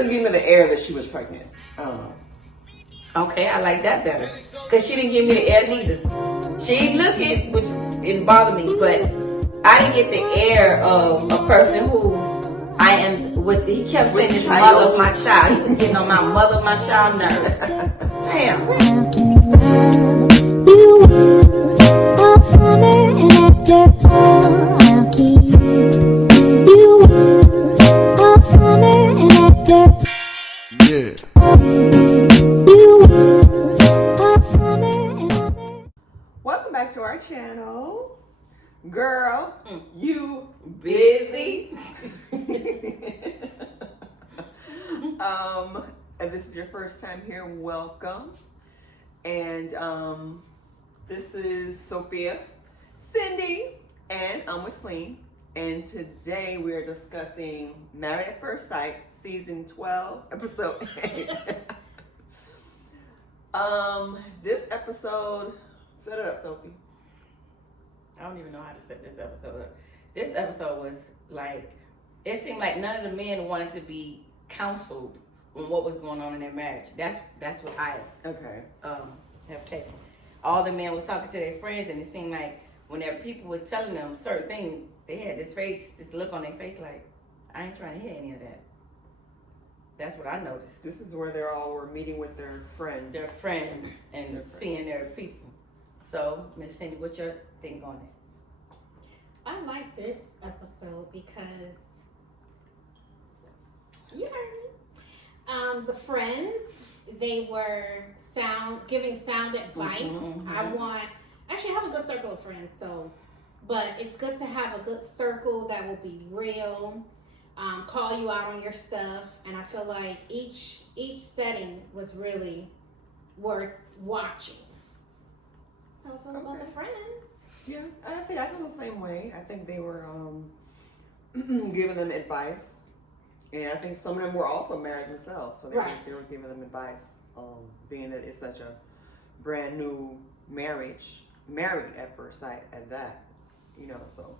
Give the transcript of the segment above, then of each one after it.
couldn't give me the air that she was pregnant. I don't know. Okay, I like that better. Because she didn't give me the air neither. She didn't look it, which didn't bother me, but I didn't get the air of a person who I am with. He kept saying this mother of my child. He was getting on my mother of my child nerves. Damn. All summer and after fall, I'll keep you all summer and after. Yeah. Welcome back to our channel. Girl, you busy? If this is your first time here, welcome. And this is Sophia, Cindy, and I'm with Celine. And today we are discussing Married at First Sight, season 12, episode 8. This episode, set it up, Sophie. I don't even know how to set this episode up. This episode was like, it seemed like none of the men wanted to be counseled on what was going on in their marriage. That's what I have taken. All the men was talking to their friends, and it seemed like whenever people was telling them certain things, they had this look on their face like, I ain't trying to hear any of that. That's what I noticed. This is where they all were meeting with their friends. Their friends and seeing their people. So, Miss Cindy, what's your thing on it? I like this episode because you heard me. The friends, they were giving sound advice. I have a good circle of friends, but it's good to have a good circle that will be real, call you out on your stuff, and I feel like each setting was really worth watching. So I feel about the friends. Yeah, I feel the same way. I think they were giving them advice, and I think some of them were also married themselves, so they were giving them advice, being that it's such a brand new marriage, married at first sight at that, so.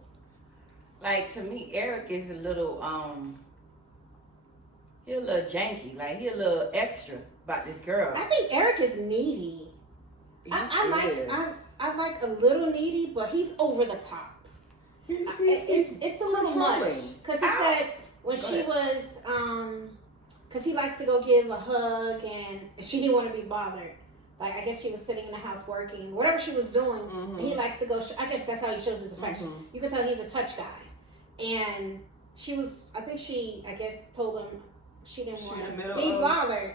Like, to me, Eric is a little he a little janky, like he a little extra about this girl. I think Eric is needy. I like a little needy, but he's over the top. It's a little much. Because he said when she was, because he likes to go give a hug and she didn't want to be bothered. Like, I guess she was sitting in the house working, whatever she was doing, and he likes to go, I guess that's how he shows his affection. You can tell he's a touch guy. And she was, I guess told him she didn't want to be bothered,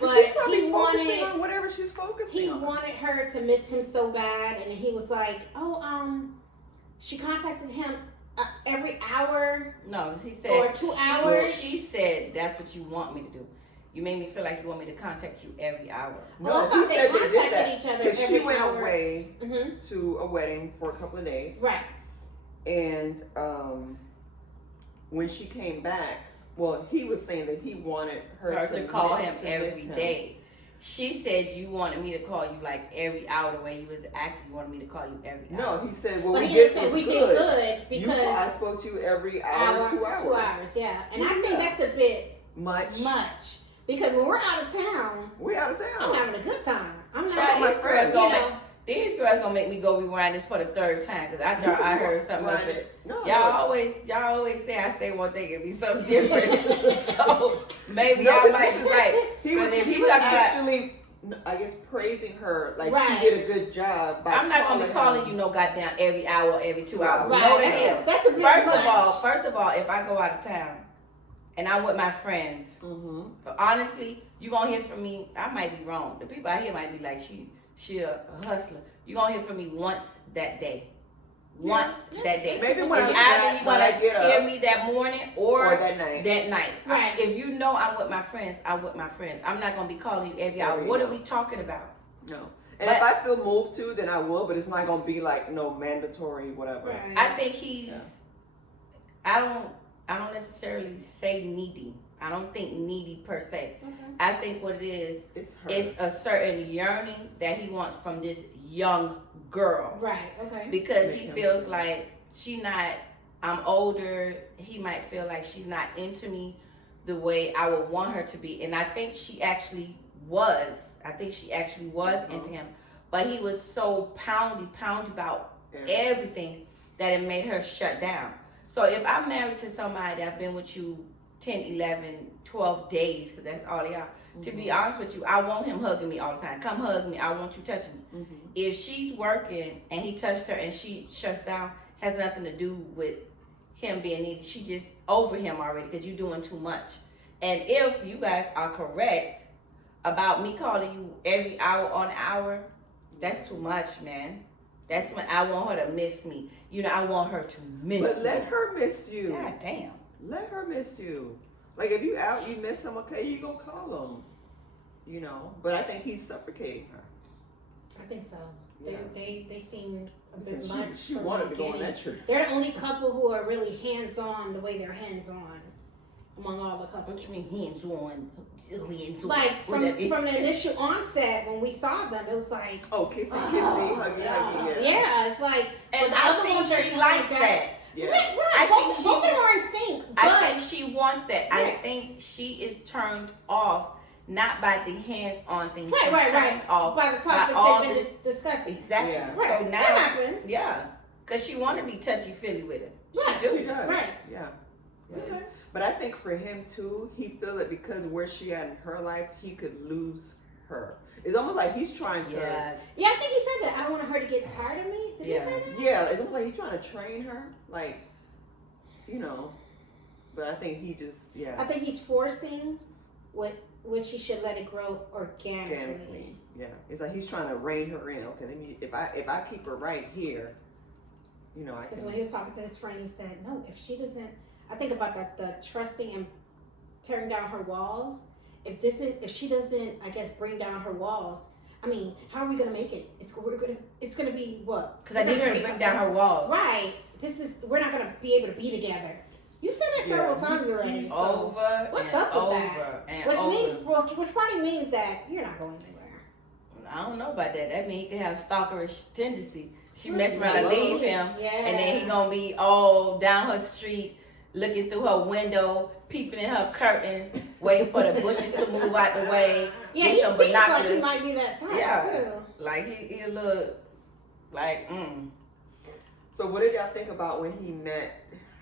But she's probably focusing on whatever she's focusing on. He wanted her to miss him so bad, and he was like, she contacted him every hour. No, he said, or 2 hours. She said, that's what you want me to do. You made me feel like you want me to contact you every hour. No, he said they did that each other because she went hour. away to a wedding for a couple of days. Right. And when she came back, well, he was saying that he wanted her to call him every day. She said you wanted me to call you like every hour the way you was acting. You wanted me to call you every hour. No, he said, well, but we he did said we good. did good because I spoke to you every hour, 2 hours. 2 hours, yeah. And I think that's a bit much. Because when we're out of town, I'm having a good time. I'm not my friends. These girls gonna make me go rewind this for the third time because I thought I heard something else. Y'all always say I say one thing and be something different. So maybe I might be right. He was actually, I guess, praising her like she did a good job. I'm not gonna be calling you no goddamn every hour, every 2 hours. Right. No the hell. That's a bit First of all, if I go out of town and I'm with my friends, but honestly, you gonna hear from me. I might be wrong. The people out here might be like she a hustler. You gonna hear from me once that day. That day. Maybe when either you gonna hear me that morning or that night. Right. If you know I'm with my friends, I'm with my friends. I'm not gonna be calling you every hour. What are we talking about? No. And if I feel moved to, then I will, but it's not gonna be like no mandatory whatever. Right. I think he's I don't necessarily say needy. I don't think needy per se. I think what it is, it's a certain yearning that he wants from this young girl. Right, okay. Because he feels like I'm older. He might feel like she's not into me the way I would want her to be. And I think she actually was. Into him. But he was so poundy about everything that it made her shut down. So if I'm married to somebody that I've been with you 10, 11, 12 days, because that's all they are. To be honest with you, I want him hugging me all the time. Come hug me. I want you touching me. If she's working and he touched her and she shuts down, has nothing to do with him being needy. She just over him already because you're doing too much. And if you guys are correct about me calling you every hour on hour, that's too much, man. That's when I want her to miss me. You know, I want her to miss me. But let her miss you. God damn. Let her miss you. Like if you out, you miss him, okay, you go call him. You know, but I think he's suffocating her. I think so. Yeah. They seem a So bit much. she from wanted the to go on beginning. that trip. They're the only couple who are really hands-on the way they're hands-on among all the couples. What you mean hands-on? Like from the initial onset when we saw them, it was like, Oh, kissy, huggy, yeah. yeah, it's like. And but the I other think ones are she kinda likes like that. Yeah. Right, I both think of she- them are in sync. But I think she wants that. I Right. think she is turned off not by the hands-on things. right, She's right. turned off By the by all topics they've this. been discussing. Exactly. Yeah. Right, So now, that happens. yeah, because she want to be touchy-feely with him. Right. She do. She does. Right. Yeah. Okay. Yes. But I think for him too, he feels that because where she at in her life, he could lose her. It's almost like he's trying to. Yeah. Yeah, I think he said that. I don't want her to get tired of me. Did Yeah. he say that? Yeah, it's almost like he's trying to train her, like, you know. But I think he just, I think he's forcing what she should let it grow organically. organically. Yeah, it's like he's trying to rein her in. Okay, let me. If I keep her right here, you know, I Because can. when he was talking to his friend, he said, "No, if she doesn't." I think about that, the trusting and tearing down her walls. If she doesn't, I guess, bring down her walls. I mean, how are we gonna make it? It's gonna be what? Because I need her to break down her walls. Right. We're not gonna be able to be together. You said that several Yeah. times already. So. Over What's and up with over that? and Which over. which probably means that you're not going anywhere. I don't know about that. That means he could have stalkerish tendency. She Really? mess around and leave him, Yeah. and then he gonna be all down her street, looking through her window, peeping in her curtains, waiting for the bushes to move out the way. Yeah, get he some seems like he binoculars. might be that type Yeah. too. Like he look like So what did y'all think about when he met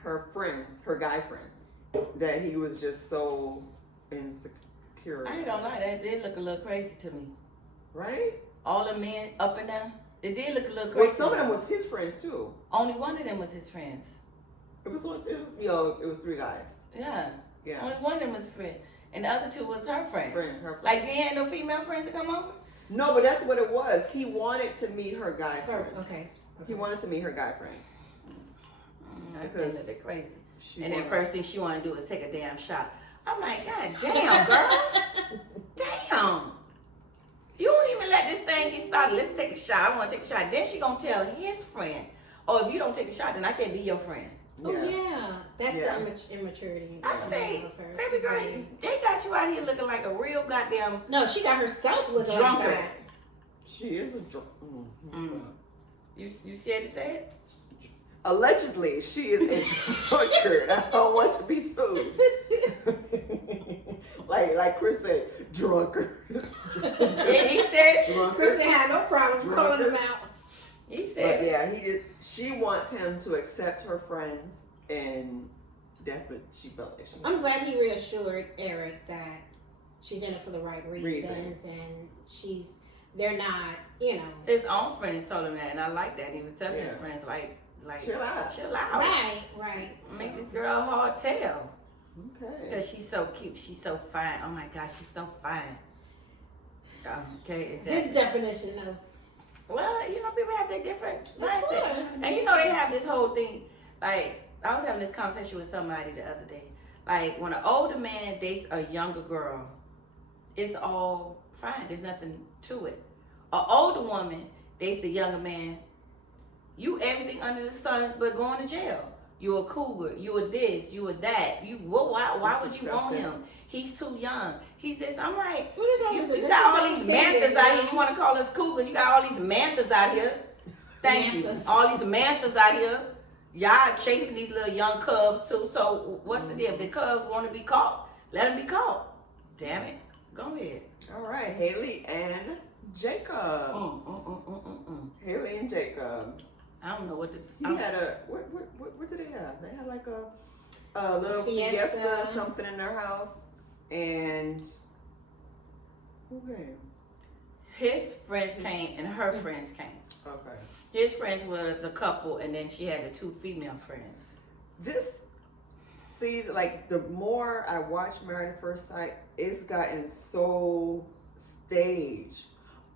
her friends, her guy friends? That he was just so insecure. I ain't gonna lie, that did look a little crazy to me. Right? All the men up and down, it did look a little crazy. Well, some of them was his friends too. Only one of them was his friends. It was one, it was 3 guys. Yeah. Yeah. Only one of them was his friend. And the other 2 was her friends. Her Like you ain't had no female friends to come over? No, but that's what it was. He wanted to meet her guy friends. Okay. He wanted to meet her guy friends. I Because think they're crazy. She And then wanted- first thing she wanna do is take a damn shot. I'm like, God damn, girl. Damn. You don't even let this thing get started. Let's take a shot. I wanna take a shot. Then she gonna tell his friend, oh, if you don't take a shot, then I can't be your friend. Oh yeah, that's Yeah. the immaturity. I say, of her. baby girl, they got you out here looking like a real goddamn No, she got herself looking Drunkard. like that. She is a drunk. You scared to say it? Allegedly, she is a drunkard. I don't want to be sued. like Chris said, drunkard. And he said, Kristen had no problem calling him out. he But said, yeah, she wants him to accept her friends, and that's what she felt like she I'm glad he reassured Eric that she's in it for the right reasons and they're not, his own friends told him that, and I like that. He was telling his Yeah. friends, like, chill out. chill out. right. Make So- this girl hard tail. Okay. Because she's so cute. She's so fine. Oh my gosh, she's so fine. Okay, His definition of well, people have their different course. mindsets. And they have this whole thing, like, I was having this conversation with somebody the other day. Like, when an older man dates a younger girl, it's all fine. There's nothing to it. An older woman dates a younger man, you everything under the sun but going to jail. You a cougar, you a this, you a that. Why would you want him? He's too young. He's this. I'm like, you got all these manthas out here. You want to call us cougars? You got all these manthas out here. Thank you. Manthas. All these manthas out here. Y'all chasing these little young cubs too. So what's the deal? If the cubs want to be caught, Let him be caught. Damn it. Go ahead. All right, Haley and Jacob. Haley and Jacob. I don't know what the. He had a what did they have? They had like a little fiesta or something in their house, and who came? His friends came and her friends came. Okay. His friends was a couple, and then she had the 2 female friends. This season, like the more I watch Married at First Sight, it's gotten so staged.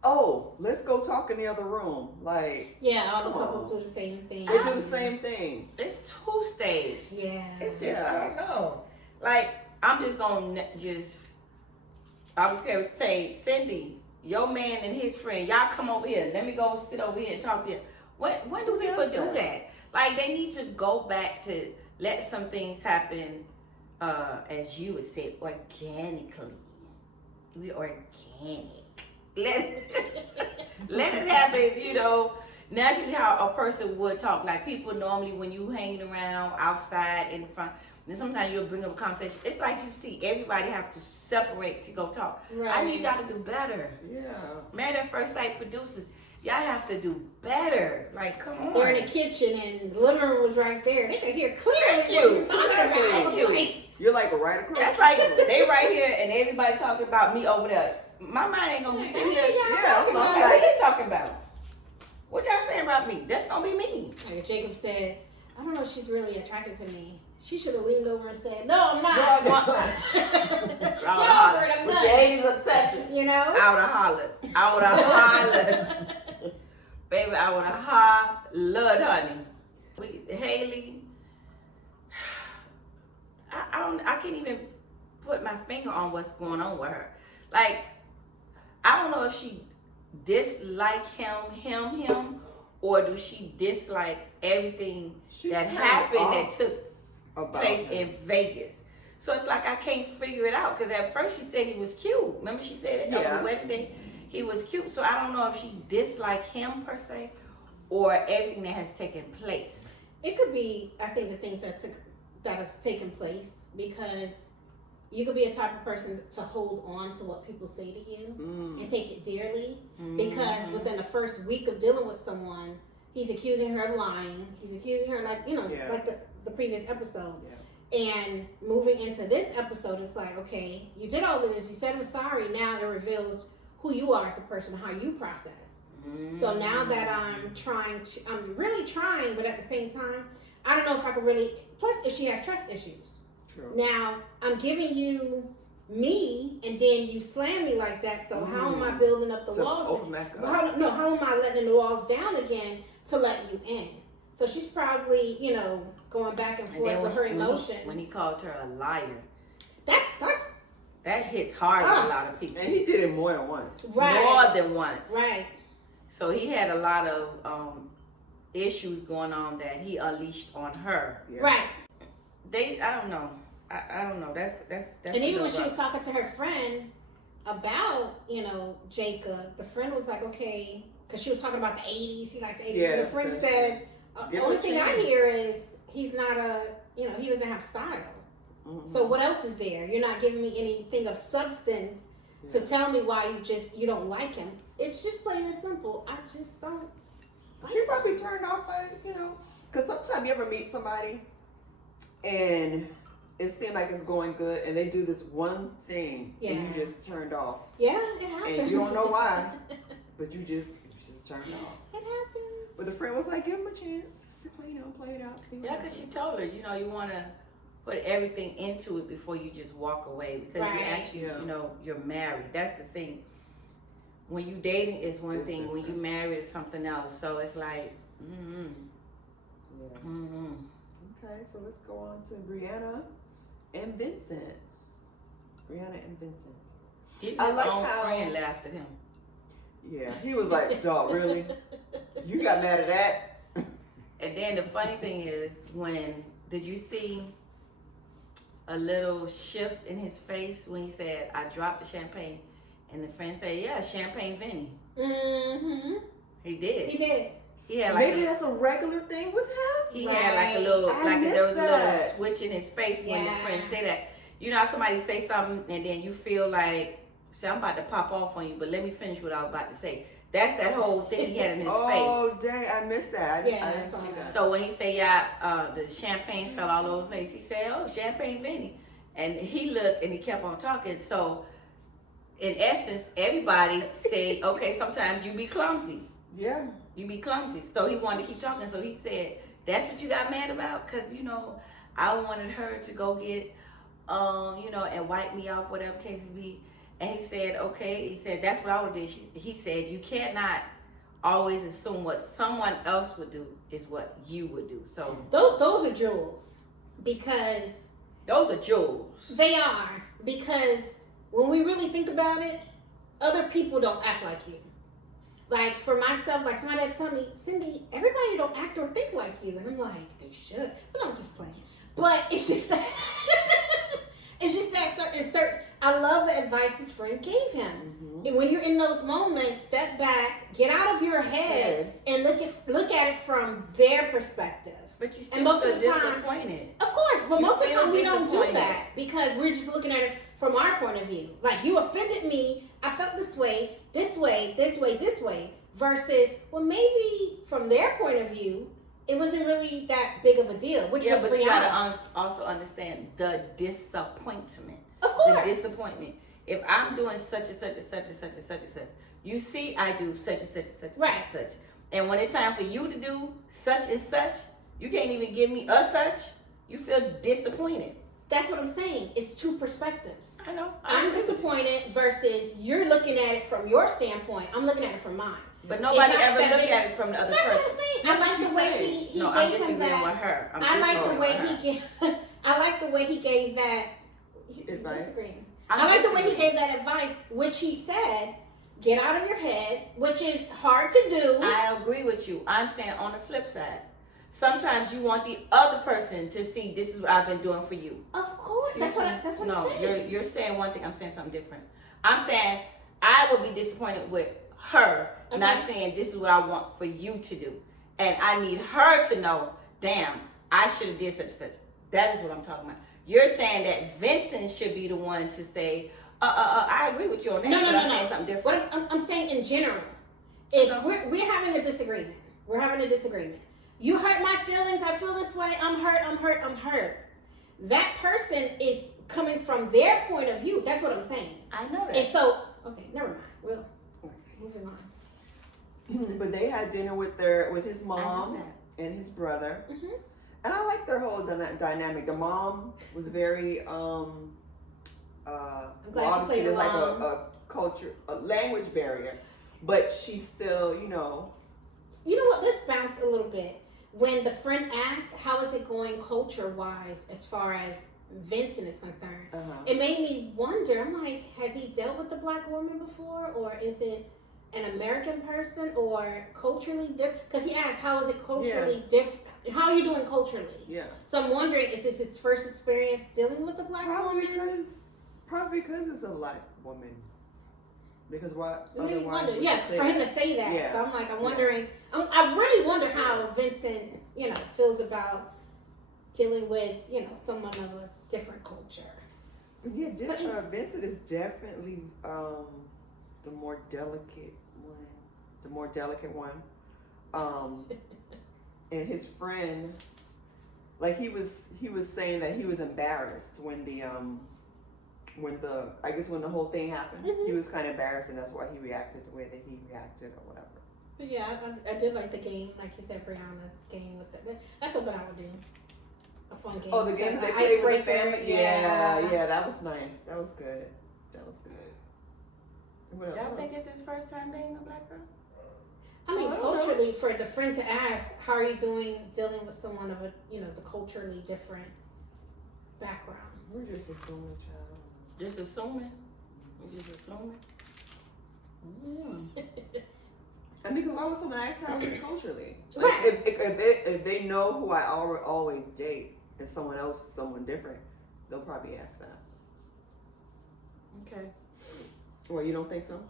Oh, let's go talk in the other room. Like, Yeah, all the come couples on. do the same thing. They do the same thing. It's 2 staged. Yeah. It's just, I don't know. Like, I'm just gonna I would say, Cindy, your man and his friend, y'all come over here. Let me go sit over here and talk to you. When do people do that? Like, they need to go back to let some things happen, as you would say, organically. We organic. Let it happen, you know, naturally how a person would talk. Like people normally when you hanging around outside in front, then sometimes you'll bring up a conversation. It's like you see everybody have to separate to go talk. Right. I need y'all to do better. Yeah. Married at First Sight producers, y'all have to do better. Like, come on. They're in the kitchen and the living room was right there. They could hear clearly Thank what you. you're talking about. Thank you. You're like right across. That's like they right here and everybody talking about me over there. My mind ain't gonna be sitting here. Yeah, I'm like, what you talking about? What y'all saying about me? That's gonna be me. Like Jacob said, I don't know if she's really attracted to me. She should have leaned over and said, no, I'm not. No, I'm not. Get over it, I'm With done. your 80s obsession. You know? I would have hollered. I would have hollered. Baby, I would have hollered, honey. Haley, I can't even put my finger on what's going on with her. Like, I don't know if she dislike him, or do she dislike everything She's that turned happened that off took about place him. in Vegas. So it's like I can't figure it out because at first she said he was cute. Remember she said it on Yeah. the wedding day he was cute. So I don't know if she disliked him per se or everything that has taken place. It could be, I think, the things that have taken place, because you could be a type of person to hold on to what people say to you and take it dearly, because within the first week of dealing with someone, he's accusing her of lying. He's accusing her, like, you know, Yeah. like the previous episode. Yeah. And moving into this episode, it's like, okay, you did all of this, you said I'm sorry, now it reveals who you are as a person, how you process. So now that I'm really trying, but at the same time, I don't know if I could really, plus if she has trust issues. True. Now, I'm giving you me, and then you slam me like that, so how am I building up the So walls? open back up. How am I letting the walls down again to let you in? So she's probably, you know, going back and And forth then with her emotions. when he called her a liar, That's that hits hard with a lot of people. And he did it more than once. right. More than once. Right. So he had a lot of issues going on that he unleashed on her. Yeah. Right. I don't know. I don't know. That's And even when she was rough. talking to her friend about, you know, Jacob, the friend was like, okay, because she was talking about the 80s. He liked the 80s. Yeah, And the friend so- said, the Give only it a thing I chance. hear is he's not he doesn't have style. So what else is there? You're not giving me anything of substance to tell me why you don't like him. It's just plain and simple. I just don't. like She him. probably turned off by, because sometimes you ever meet somebody and it seems like it's going good and they do this one thing and Yeah. you just turned off. Yeah, it happens. And you don't know why, but you just turned off. It happens. But the friend was like, give him a chance. Just, play it out. See what Yeah, because she happens. told her, you want to put everything into it before you just walk away. Because Right. you're actually, Yeah. you're married. That's the thing. When you dating is one It's thing. When you different. married is something else. So it's like, Yeah. Okay, so let's go on to Brianna and Vincent. Brianna and Vincent. Even I his like own how- friend laughed at him. Yeah, he was like, dog, really? You got mad at that? And then the funny thing is, did you see a little shift in his face when he said, I dropped the champagne? And the friend said, yeah, Champagne Vinny. Mm-hmm. He did. He did. He had like Maybe that's a regular thing with him? he had like a Right. little, I like there was missed a little that. switch in his face when the Yeah. friend said that. You know how somebody say something and then you feel like, say, I'm about to pop off on you, but let me finish what I was about to say. That's that whole thing he had in his Oh, face. dang, I missed that. Yeah, I I didn't saw see that. So when he say, yeah, the champagne fell all over the place, he said, oh, Champagne Vinny. And he looked and he kept on talking. So in essence, everybody say, okay, sometimes you be clumsy. Yeah. You be clumsy. So he wanted to keep talking. So he said, that's what you got mad about? Because, you know, I wanted her to go get, you know, and wipe me off, whatever case it be. And he said, okay. He said, that's what I would do. He said, you cannot always assume what someone else would do is what you would do. So Those are jewels, because those are jewels. they are, because when we really think about it, other people don't act like you. Like for myself, like somebody had told me, Cindy, everybody don't act or think like you, and I'm like, they should, but I'm just playing. But it's just that, it's just that certain. I love the advice his friend gave him. Mm-hmm. And when you're in those moments, step back, get out of your head, and look at it from their perspective. But you And still most feel of the time- disappointed. Of course, but You most of the feel time we don't do disappointed. that because we're just looking at it from our point of view. Like, you offended me, I felt this way, this way, this way, this way. Versus, well, maybe from their point of view, it wasn't really that big of a deal. Which Yeah, was but you reality. gotta also understand the disappointment. Of The course. disappointment. If I'm doing such and such and such and such and such and such, you see I do such and such and such and Right. such and such. And when it's time for you to do such and such, you can't even give me a such, you feel disappointed. That's what I'm saying. It's two perspectives. I know. I'm disappointed versus you're looking at it from your standpoint. I'm looking at it from mine. But nobody It's not ever that look big- at it from the other That's what person. I'm saying. That's I what like the she's way saying. he No, I'm gave him disagreeing with that. her. I'm I like the disagreeing way with her. he gave. I like the way he gave that. Advice. Disagreeing. I'm I like the way he disagreeing. gave that advice, which he said, get out of your head, which is hard to do. I agree with you. I'm saying on the flip side, sometimes you want the other person to see this is what I've been doing for you. Of course, that's what No, I'm saying. you're saying one thing. I'm saying something different. I'm saying I would be disappointed with her, not Okay. saying this is what I want for you to do, and I need her to know. Damn, I should have did such and such. That is what I'm talking about. You're saying that Vincent should be the one to say, I agree with you on that. No, but no, I'm no, saying no. something What different. I'm saying in general, if Okay. we're having a disagreement, You hurt my feelings. I feel this way. I'm hurt. That person is coming from their point of view. That's what I'm saying. I know that. And so, okay, never mind. We'll moving on. But they had dinner with his I know mom that. and his brother, Mhm. and I like their whole dynamic. The mom was very I'm glad well, she obviously played there's like along. a language barrier, but she's still, You know what? Let's bounce a little bit. When the friend asked, "How is it going culture-wise as far as Vincent is concerned?" It made me wonder. I'm like, has he dealt with a black woman before, or is it an American person, or culturally different? Because he asked, "How is it culturally different? How are you doing culturally?" yeah. So I'm wondering, is this his first experience dealing with a black Probably woman? because it's a black woman. Because what? It made me Otherwise, wonder. would Yeah, you say for him that? to say that. Yeah. So I'm like, I'm wondering. I really wonder how Vincent, feels about dealing with, someone of a different culture. Yeah, But- Vincent is definitely the more delicate one. And his friend, like he was saying that he was embarrassed when the whole thing happened. Mhm. He was kind of embarrassed, and that's why he reacted the way that he reacted, or whatever. But yeah, I did like the game, like you said, Brianna's game with it. That's something I would do. A fun game. Oh, the game An they played with the icebreaker, family. Yeah, that was nice. That was good. What else? Y'all think it's his first time dating a black girl? I mean, I don't know. culturally, for the friend to ask, how are you doing dealing with someone of a, the culturally different background? We're just assuming, child. Just assuming. You just assuming. I mean, 'cause why would someone ask how it is culturally? Right. Like, if they know who I always date and someone different, they'll probably ask that. Okay. Well, you don't think so?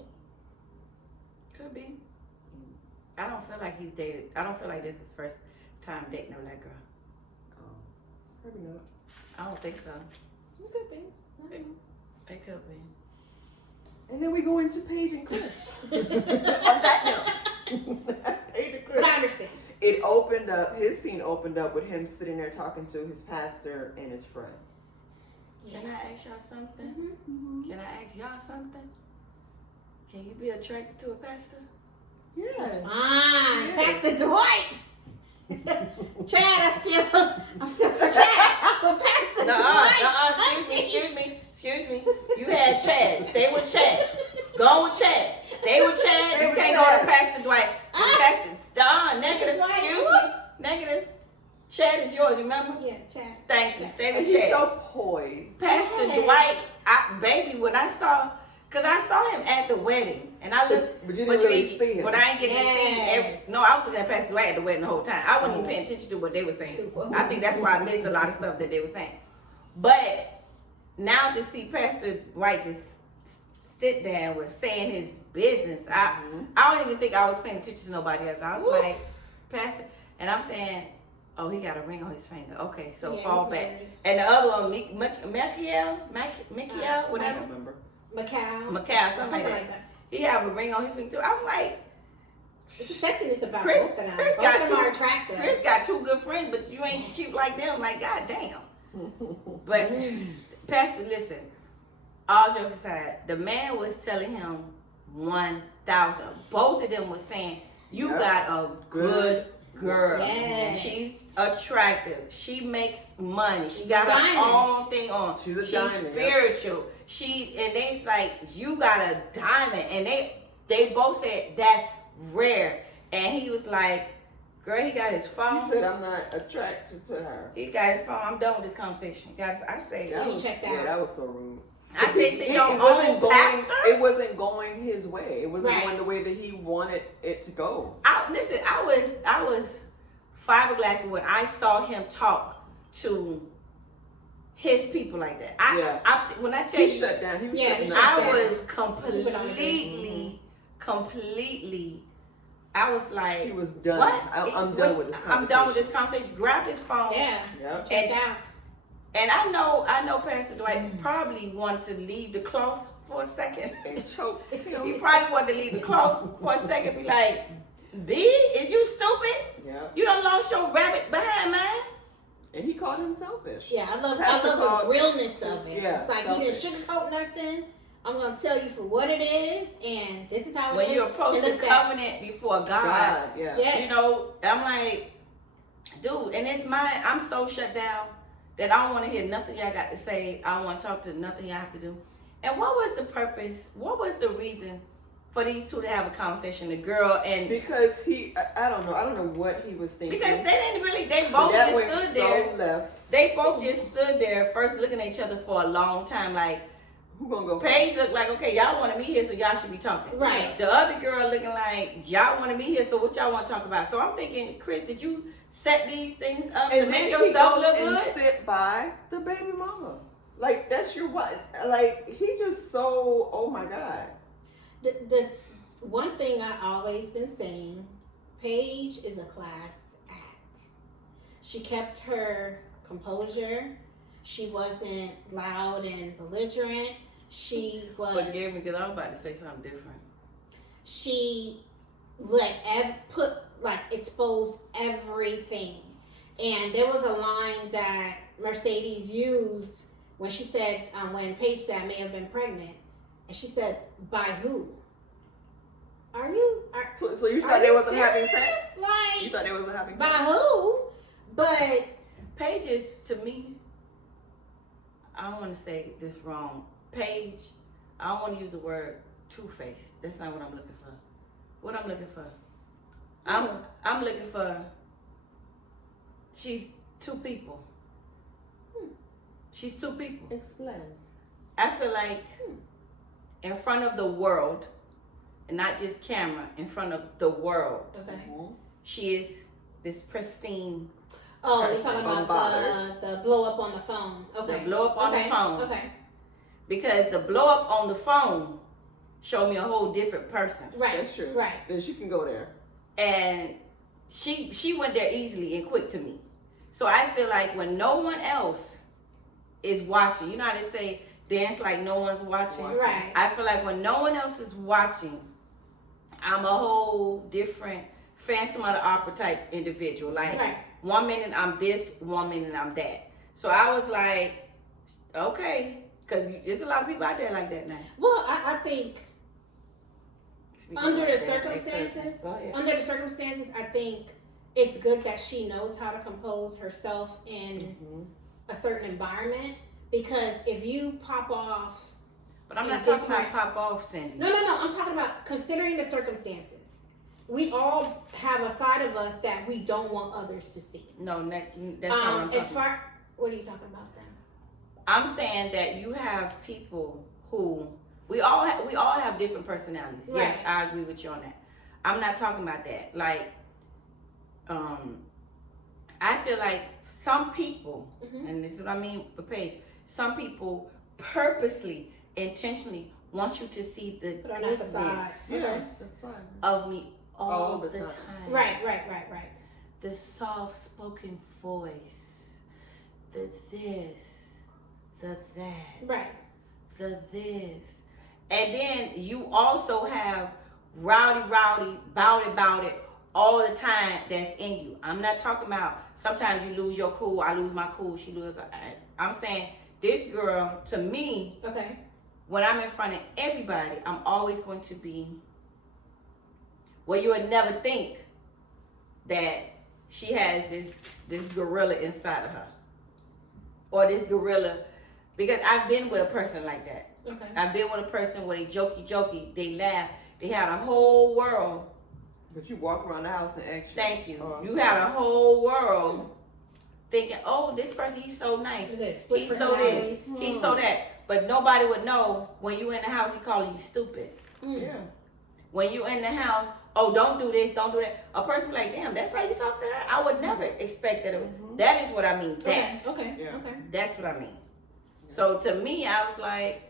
Could be. I don't feel like he's dated. I don't feel like this is his first time dating a black girl. Probably not. I don't think so. It could be. It could be. And then we go into Paige and Chris. On that note, Paige and Chris. But I understand. It opened up. His scene opened up with him sitting there talking to his pastor and his friend. Can I ask y'all something? Mhm. Can I ask y'all something? Can you be attracted to a pastor? That's Yeah. fine. Yeah. Pastor Dwight. Chad, I'm still for Chad. But Pastor Dwight. Excuse me. You had Chad. Stay with Chad. Go with Chad. Stay with Chad. Stay You with can't Chad. go to Pastor Dwight. Negative. Dwight. Excuse me. Negative. Chad is yours, remember? Yeah, Chad. Thank you. Stay And with he's Chad. so poised. Pastor Yes. Dwight, baby, when I saw, cause I saw him at the wedding, and I looked, But you didn't really see him. but I ain't get to see Yes. no, I was looking at Pastor Dwight at the wedding the whole time. I wasn't even paying attention to what they were saying. I think that's why I missed a lot of stuff that they were saying. But now to see Pastor Dwight just sit there and was saying his business, I don't even think I was paying attention to nobody else. I was Oof. like, Pastor, and I'm saying, oh, he got a ring on his finger. Okay, so Yeah, fall he's back. married. And the other one, Michael, I whatever, don't remember. Macau. something like that. He have a ring on his finger too. I'm like, It's the sexiness about Chris- both of them. Chris Both got of them two- are attractive. Chris got two good friends, but you ain't cute like them. Like, goddamn. But Pastor, listen. All jokes aside, the man was telling him 1,000. Both of them was saying, "You Yep. got a good girl. Yes. She's attractive. She makes money. She got her Diamond. own thing on. She's a diamond, yep. spiritual. And they's like, you got a diamond." And they both said that's rare. And he was like, girl, he got his phone. He said, I'm not attracted to her. He got his phone. I'm done with this conversation. Guys, I say, That He was, checked yeah, out. that was so rude. I said to your wasn't own going, pastor. It wasn't going his way. It wasn't Right. going the way that he wanted it to go. Listen, I was fiberglass when I saw him talk to his people like that. When I tell He you, shut down. He was Yeah, shutting he down. shut I down. was completely. I was like, He was done. what? I'm done with this conversation. I'm done with this conversation. Grabbed his phone. Yeah. Yep. Checked out. And I know Pastor Dwight probably wanted to leave the cloth for a second. And choke. He probably wanted to leave the cloth for a second, be like, B, is you stupid? Yeah. You done lost your rabbit behind, man. And he called him selfish. Yeah, I love Pastor the called- realness of it. Yeah, It's like he didn't sugarcoat nothing. I'm gonna tell you for what it is, and this is how it When is. you approach And the look at- covenant before God, God, yeah. Yes. you know, I'm like, dude, and it's mine. I'm so shut down that I don't want to hear nothing y'all got to say. I don't want to talk to nothing y'all have to do. And what was the purpose? What was the reason for these two to have a conversation? The girl and Because I don't know what he was thinking. because they didn't really. They But both that just went stood so there. left. They both just stood there, first looking at each other for a long time. Like Who gonna go? Paige looked like, okay, y'all want to meet here, so y'all should be talking. Right. The other girl looking like, y'all want to meet here, so what y'all want to talk about? So I'm thinking, Chris, did you set these things up to And make then yourself he look goes and good? sit by the baby mama. Like that's your wife. Like he just so. Oh my God. The one thing I always been saying, Paige is a class act. She kept her composure. She wasn't loud and belligerent. She was. Forgive me, because I was about to say something different. She exposed everything. And there was a line that Mercedes used when she said, when Paige said I may have been pregnant, and she said, by who? Are you? So you Are thought they you wasn't having serious? sex? Like, You thought they wasn't having by sex? who? But Paige is, to me, I don't want to say this wrong. Paige, I don't want to use the word two-faced. That's not what I'm looking for. What I'm looking for? I'm looking for, she's two people. She's two people. Explain. I feel like in front of the world, and not just camera, in front of the world, okay. she is this pristine, Oh, you're Person, talking about the blow up on the phone. Okay. the blow up on okay. the phone. Okay. Because the blow up on the phone showed me a whole different person. Right. That's true. Right. Then she can go there. And she went there easily and quick to me. So I feel like when no one else is watching, you know how they say, dance like no one's watching. Right. I feel like when no one else is watching, I'm a whole different Phantom of the Opera type individual. Like, Right. 1 minute I'm this, 1 minute I'm that. So I was like, okay, because there's a lot of people out there like that now. Well, I think Speaking under of the that, circumstances, Go ahead. I think it's good that she knows how to compose herself in a certain environment, because if you pop off, But I'm in not talking different- about pop off, Cindy. no, I'm talking about considering the circumstances. We all have a side of us that we don't want others to see. No, that's not what I'm talking As far, what are you talking about then? I'm saying that you have people who we all have different personalities. Yes, Right. I agree with you on that. I'm not talking about that. Like, I feel like some people, Mhm. and this is what I mean for Paige, some people purposely, intentionally want you to see the Put on that facade. goodness Yeah, that's fine. of me all the time. Right. The soft-spoken voice, the this, the that, Right. the this. And then you also have rowdy, bout it all the time that's in you. I'm not talking about sometimes you lose your cool, I lose my cool, she lose her. I'm saying this girl, to me, Okay. when I'm in front of everybody, I'm always going to be, well, you would never think that she has this gorilla inside of her. Or this gorilla, because I've been with a person like that. Okay. I've been with a person where they jokey, they laugh, they had a whole world. But you walk around the house and act. Thank you. Oh, I'm You sorry. had a whole world thinking, oh, this person, he's so nice. Split He's so this, personalities. he's so that. But nobody would know when you in the house, he calling you stupid. Mm. Yeah. When you in the house, oh, don't do this, don't do that. A person be like, damn, that's how you talk to her? I would never expect that. That is what I mean. That. Okay. Yeah. Okay. That's what I mean. So to me, I was like,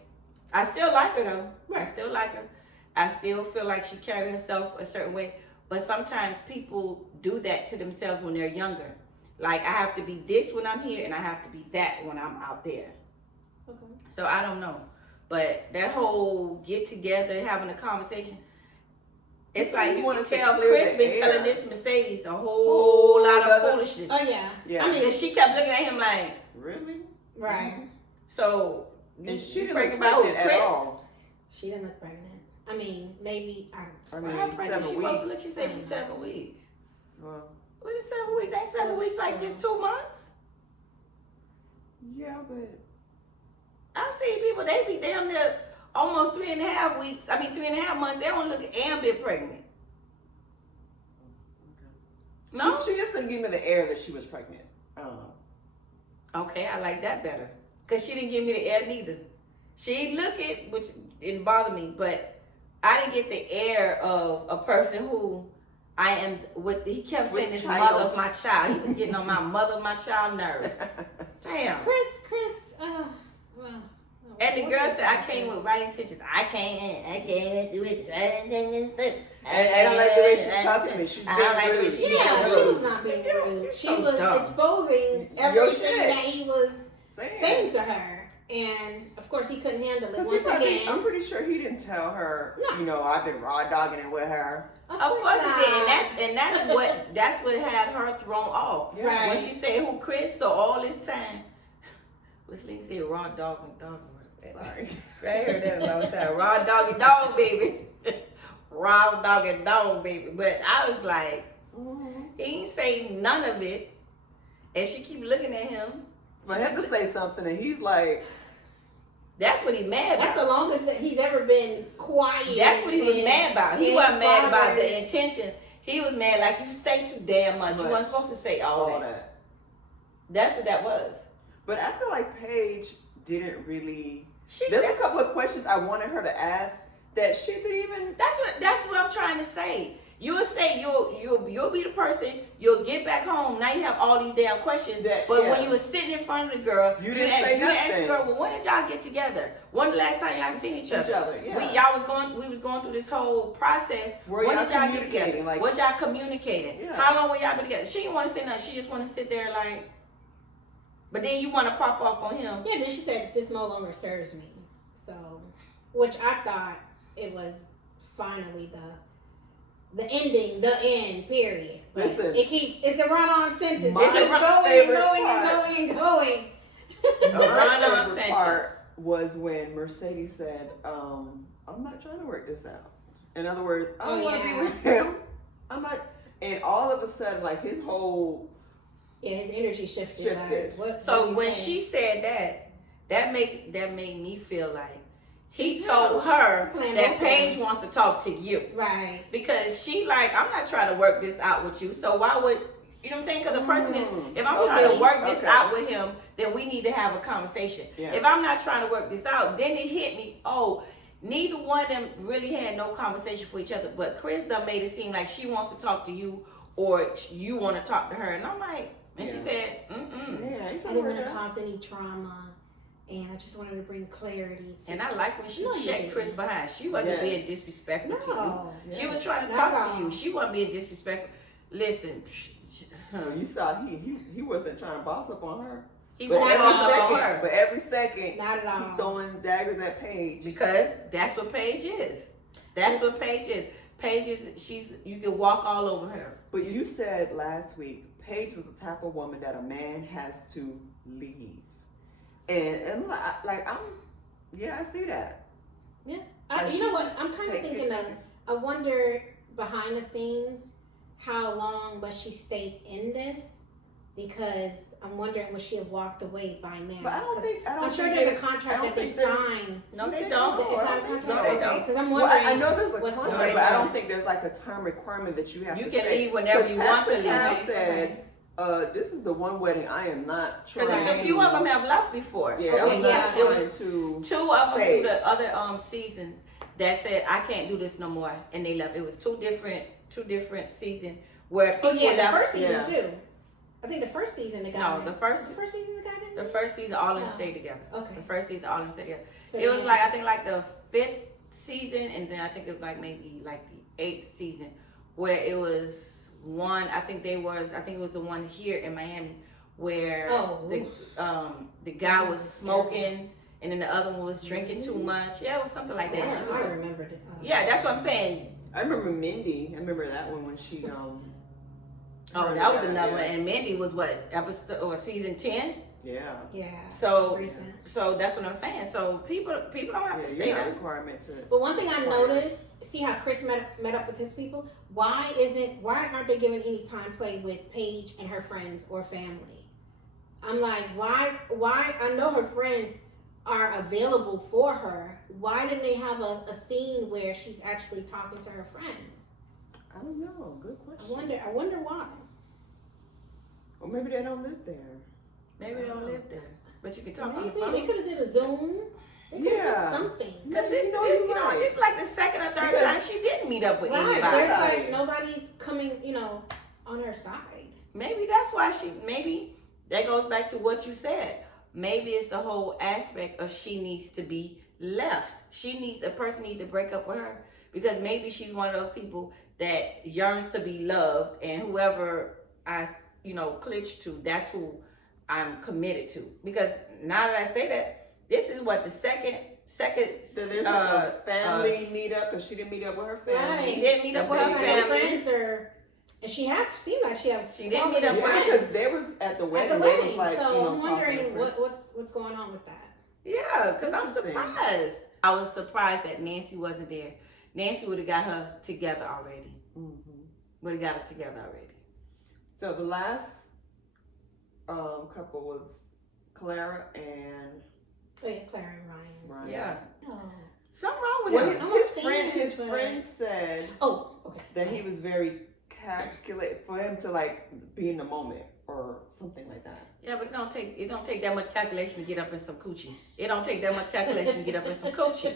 I still like her though. I Right. still like her. I still feel like she carried herself a certain way. But sometimes people do that to themselves when they're younger. Like, I have to be this when I'm here and I have to be that when I'm out there. Okay. So I don't know. But that whole get together, having a conversation, it's So like you you wanted can to tell clear Chris the been air. telling this Mercedes a whole lot of other- foolishness. Oh yeah. Yeah. I mean, And she kept looking at him like, Really? right. so And she you didn't pregnant look about pregnant Chris? at all. She didn't look pregnant. I mean, maybe I don't. I mean, How pregnant 7 she supposed weeks. to look? She said she's 7 weeks. Well, What is 7 weeks? Ain't 7 weeks like just 2 months? yeah, but I've seen people, they be damn near almost 3.5 weeks. I mean, 3.5 months. They don't look and be pregnant. No? she just didn't give me the air that she was pregnant. I don't know. Okay, I like that better. Because she didn't give me the air neither. She didn't look it, which didn't bother me, but I didn't get the air of a person who I am, with. He kept saying With this child. mother of my child. He was getting on my mother of my child nerves. Damn. Chris. Well. And the girl said, I came with right intentions. I can't do it. I don't like the way she's talking to me. She's I being don't like the way rude. she- Yeah, Yeah, she was rude. not being rude. She so was dumb. exposing Your everything shit. that he was Saying. saying to her, and of course he couldn't handle it. Because Once I'm again, pretty sure he didn't tell her, No. you know, I've been raw dogging it with her. Of course not. it did, and that's what had her thrown off. Yeah. Right. When she said who Chris, so all this time, what's Lee said, raw dog and dog. Sorry. I heard that a long time. Raw dog and dog, baby. Raw dog and dog, baby. But I was like, he ain't say none of it, and she keep looking at him. But I had to say something, and he's like, That's what he mad That's the about. longest that he's ever been quiet. That's what he was and- mad about. He and wasn't mad about bothered. the intention. He was mad like you say too damn much. You Much. weren't supposed to say all all that. that. That's what that was. But I feel like Paige didn't really. She, There's that's, a couple of questions I wanted her to ask that she didn't even. that's what I'm trying to say. You'll say you'll be the person. You'll get back home. Now you have all these damn questions. That- But yeah. when you were sitting in front of the girl, You didn't say you didn't ask the nothing. girl. Well, when did y'all get together? When the last time y'all seen each other? yeah. We was going through this whole process. Were when y'all did y'all get communicating? together? Like- Was y'all communicating? Yeah. How long were y'all been together? She didn't want to say nothing. She just want to sit there like, But then you want to pop off on him. Yeah, then she said, this no longer serves me. So, which I thought it was finally the ending, the end, period. But Listen. it's a run-on sentence. My It keeps going and favorite going and part. going and going. My Run-on favorite sentence. part was when Mercedes said, I'm not trying to work this out. In other words, I don't Oh, want to yeah. be with him. I'm not. And all of a sudden, like his whole. Yeah, his energy shifted. Shifted. Like, what So you when saying? she said that made me feel like he Yeah. told her Playing that both Paige ways. wants to talk to you. Right. Because she like, I'm not trying to work this out with you. So why would, you know what I'm saying? Because the person is, if I'm trying to Okay, work this okay. out with him, then we need to have a conversation. Yeah. If I'm not trying to work this out, then it hit me, oh, neither one of them really had no conversation for each other. But Chris done made it seem like she wants to talk to you or you want to talk to her. And I'm like, and she Yeah. said, mm-mm. Yeah, I didn't want to cause any trauma, and I just wanted to bring clarity to And I like when she No, you checked didn't. Chris behind. She wasn't Yes. being disrespectful to you. No. She was trying to Not talk at to you. all. She wasn't being disrespectful. Listen, You saw he wasn't trying to boss up on her. he But won't every boss up on second, her but every second, Not at all. he throwing daggers at Paige. because that's what Paige is. That's what Paige is. Paige is, you can walk all over her. But you said last week, Paige is the type of woman that a man has to leave. And I see that. Like, You know she what? just I'm kind of take thinking it, of. take it. I wonder behind the scenes how long must she stay in this? Because I'm wondering would she have walked away by now? But I don't 'Cause think I'm sure think there's a they- I contract don't that they think they're- sign. No, they No, don't. It's I not a don't think contract. so. No, they Okay, don't. because I'm Well, wondering. I know there's a what's contract, going but I on. don't think there's like a term requirement that you have You to can stay. leave whenever 'Cause you want to Pastor Cal leave. said, this is the one wedding I am not trying Because a to. few of them have left before. Yeah, It I'm was, not it trying was to. two of them Say. through the other seasons that said I can't do this no more, and they left. It was two different seasons where people Oh yeah, the left. first season Yeah. too. I think the first season they got. No, the first season they got in. the first season all of them No. stayed together. Okay. The first season all of them stayed together. So It was yeah. like I think like the 5th season, and then I think it was like maybe like the 8th season where it was one. I think it was the one here in Miami where the guy was smoking and then the other one was drinking too much. Yeah, it was something like that. She I was- remember that. yeah, that's what I'm saying. I remember Mindy. I remember that one when she Oh, her that was guy, another yeah. one. And Mindy was what episode or season 10. Yeah. Yeah. So recent. so that's what I'm saying. So people don't have Yeah, to you're stay not there. requirement to. But one thing I noticed, see how Chris met up with his people. Why aren't they giving any time play with Paige and her friends or family? I'm like, why? I know her friends are available for her. Why didn't they have a scene where she's actually talking to her friends? I don't know. Good question. I wonder why. Or maybe they don't live there. Maybe they don't live there, but you can talk on the Maybe phone. they could have did a Zoom. They could have Yeah. did something. Because this No, is, you're right. it's like the second or third Because- time she didn't meet up with Right. anybody. There's Right. like nobody's coming, on her side. Maybe that's why maybe that goes back to what you said. Maybe it's the whole aspect of she needs to be left. A person needs to break up with her because maybe she's one of those people that yearns to be loved, and whoever I, clutch to, that's who I'm committed to. Because now that I say that, this is what the second So there's like a family uh, meet up because she didn't meet up with her family. Right. she didn't meet up with her Like her family. friends are, and she seemed like she had. She didn't meet up Yeah, with because they was at the At wedding. the They was wedding, like, so I'm talking to wondering Chris. what's going on with that. Yeah, because I'm Interesting. surprised. I was surprised that Nancy wasn't there. Nancy would have got her together already. Mhm. Would have got her together already. So the last couple was Clara and Oh yeah, Clara and Ryan. Ryan. Yeah. Oh. Something wrong with Well, him. I'm a his fan, friend but- said Oh, okay. that he was very calculate for him to like be in the moment or something like that. Yeah, but it don't take that much calculation to get up in some coochie. It don't take that much calculation to get up in some coochie.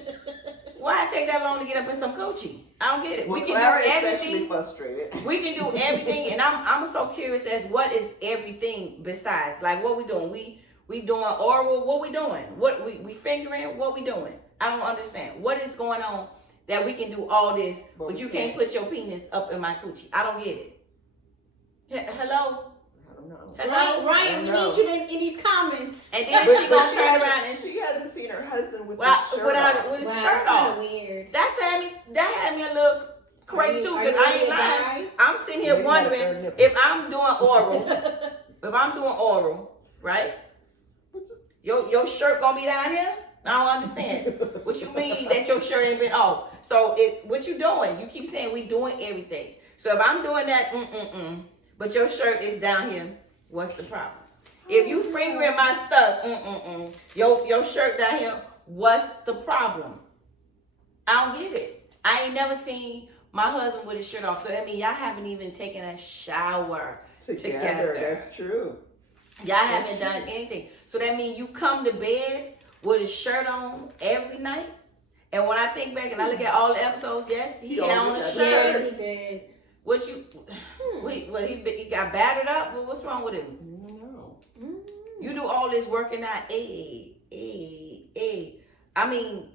Why it take that long to get up in some coochie? I don't get it. Well, We can Clara do is everything. sexually frustrated. We can do everything, and I'm so curious as what is everything besides, like, what we doing? We doing oral? What we doing? What we fingering? What we doing? I don't understand. What is going on that we can do all this, but you can't put your penis up in my coochie? I don't get it. Hello? I don't know. Hello? Ryan, we need you in these comments. And then But she gonna she turn hasn't- around and she hasn't seen her husband with Well, his shirt without off. with his Wow, shirt that's kind off. of weird. That had me a little crazy too, Are because you I ain't a lying. guy? I'm sitting here Maybe not a third wondering nipple. if I'm doing oral, right? Your shirt gonna be down here? I don't understand. What you mean that your shirt ain't been off? So what you doing? You keep saying we doing everything. So if I'm doing that, but your shirt is down here, what's the problem? If you fingering my stuff, your shirt down here, what's the problem? I don't get it. I ain't never seen my husband with his shirt off. So that means y'all haven't even taken a shower together. That's true. Y'all haven't done anything. So that means you come to bed with his shirt on every night. And when I think back and I look at all the episodes, yes, he had on a always shirt. had Yeah, he did. What you? What he got battered up? What's wrong with him? I don't know. You do all this working out. I mean,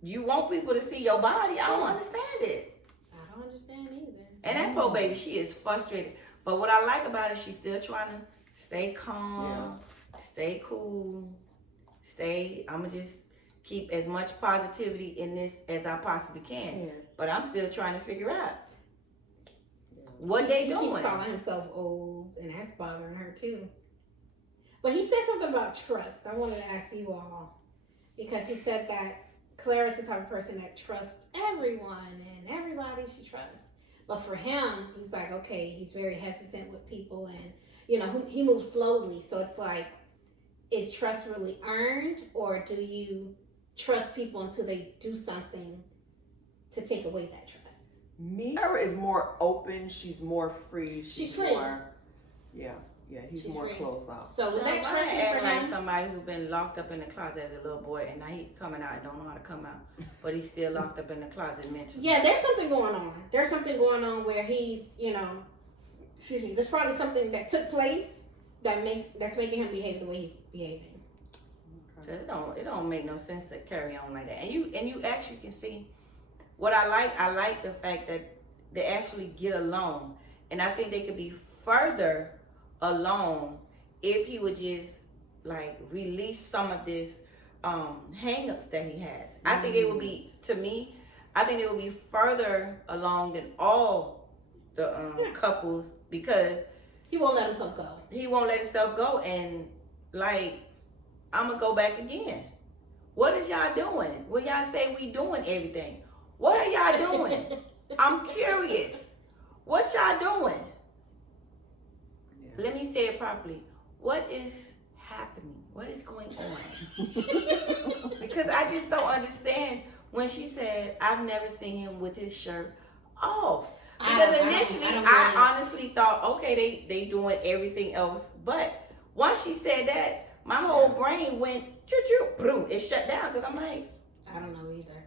you want people to see your body. I don't understand it. I don't understand either. And that poor baby, she is frustrated. But what I like about it, she's still trying to stay calm, stay cool, I'ma just keep as much positivity in this as I possibly can. Yeah. But I'm still trying to figure out what they He doing. keeps calling himself old, and that's bothering her too. But he said something about trust. I wanted to ask you all, because he said that Clara's the type of person that trusts everyone and everybody she trusts. But for him, he's like, okay, he's very hesitant with people, and he moves slowly. So it's like, is trust really earned, or do you trust people until they do something to take away that trust? Mira is more open. She's more free. She's free. More, yeah. He's She's more free. closed off. So with that Ryan trust act for like him, somebody who's been locked up in the closet as a little boy, and now he coming out and don't know how to come out, but he's still locked up in the closet mentally. yeah, there's something going on. There's something going on where he's, excuse me, there's probably something that took place that's making him behave the way he's behaving. So it don't make no sense to carry on like that. And you actually can see what I like the fact that they actually get along. And I think they could be further along if he would just like release some of this hang-ups that he has. I think it would be, to me, I think it would be further along than all the couples, because He won't let himself go. he won't let himself go. And like, I'm gonna go back again. What is y'all doing when y'all say we doing everything? What are y'all doing? I'm curious. What y'all doing? Let me say it properly. What is happening? What is going on? Because I just don't understand when she said, I've never seen him with his shirt off. Because initially, I honestly thought, okay, they doing everything else. But once she said that, my whole brain went, boom, it shut down. Because I'm like, I don't know either.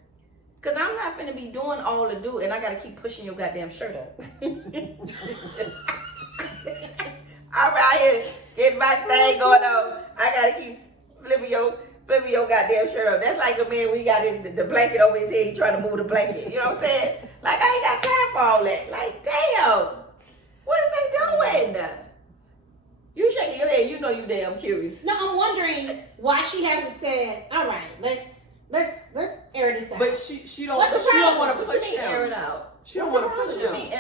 because I'm not finna be doing all the do, and I gotta keep pushing your goddamn shirt up. I'm right here getting my thing going on. I gotta keep flipping your goddamn shirt up. That's like the man when he got the blanket over his head, he trying to move the blanket. You know what I'm saying? Like, I ain't got time for all that. Like, damn, what are they doing? You shaking your head, you know you damn curious. No, I'm wondering why she hasn't said, all right, let's air this out. But she don't. What's the She don't problem? want to What you push mean air him. it out? She don't What's want the to push What you him. mean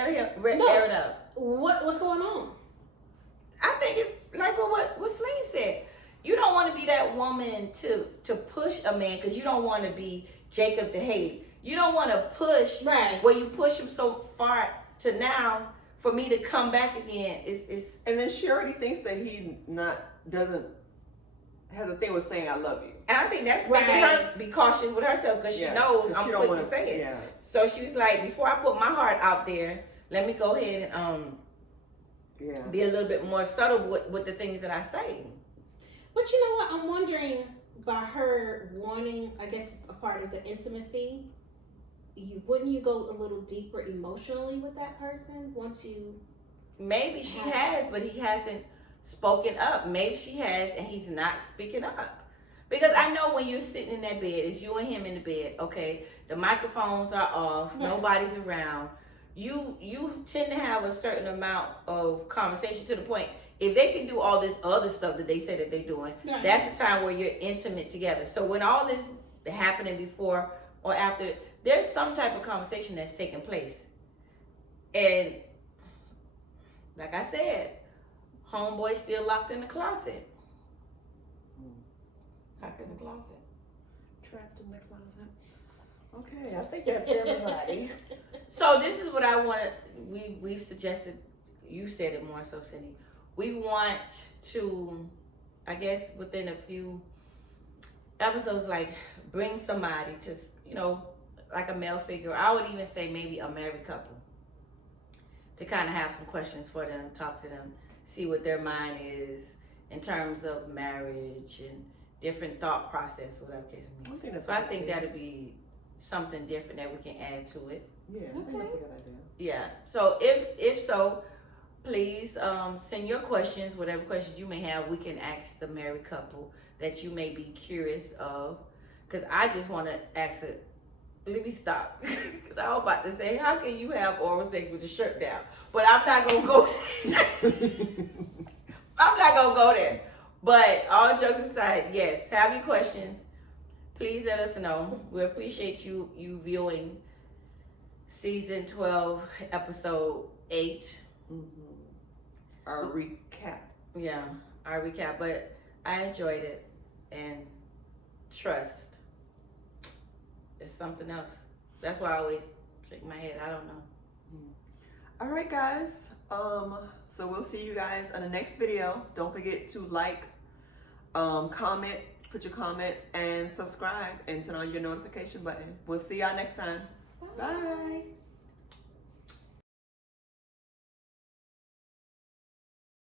air it out? What's going on? I think it's like what Celine said. You don't want to be that woman to push a man, because you don't want to be Jacob to Haley. You don't want to push Right. where you push him so far to now for me to come back again. It's And then she already thinks that he has a thing with saying I love you. and I think that's making her be cautious with herself, because she knows I'm quick to say it. Yeah. So she was like, before I put my heart out there, let me go ahead and be a little bit more subtle with the things that I say. But you know what? I'm wondering, by her wanting, I guess it's a part of the intimacy, wouldn't you go a little deeper emotionally with that person once you... Maybe she has, but he hasn't spoken up. Maybe she has, and he's not speaking up. Because I know when you're sitting in that bed, it's you and him in the bed, okay? The microphones are off, nobody's around. You tend to have a certain amount of conversation, to the point, If they can do all this other stuff that they say that they're doing, Right. that's the time where you're intimate together. So when all this happening before or after, there's some type of conversation that's taking place. And like I said, homeboy still locked in the closet. Locked in the closet. Trapped in the closet. Okay, I think that's everybody. So this is what I wanted. We've suggested. You said it more so, Cindy. We want to, I guess, within a few episodes, like bring somebody to, like a male figure. I would even say maybe a married couple, to kind of have some questions for them, talk to them, see what their mind is in terms of marriage and different thought process, whatever case may be. So I think that'd be something different that we can add to it. Yeah, I think that's a good idea. Yeah. So if so, please send your questions, whatever questions you may have. We can ask the married couple that you may be curious of. Cause I just want to ask it. Let me stop. Cause I was about to say, how can you have oral sex with your shirt down? But I'm not gonna go. I'm not gonna go there. But all jokes aside, yes, have your questions. Please let us know. We appreciate you viewing season 12, episode 8. Our recap. Yeah, our recap. But I enjoyed it, and trust, it's something else. That's why I always shake my head. I don't know. All right, guys. So we'll see you guys in the next video. Don't forget to like, comment, put your comments, and subscribe, and turn on your notification button. We'll see y'all next time. Bye.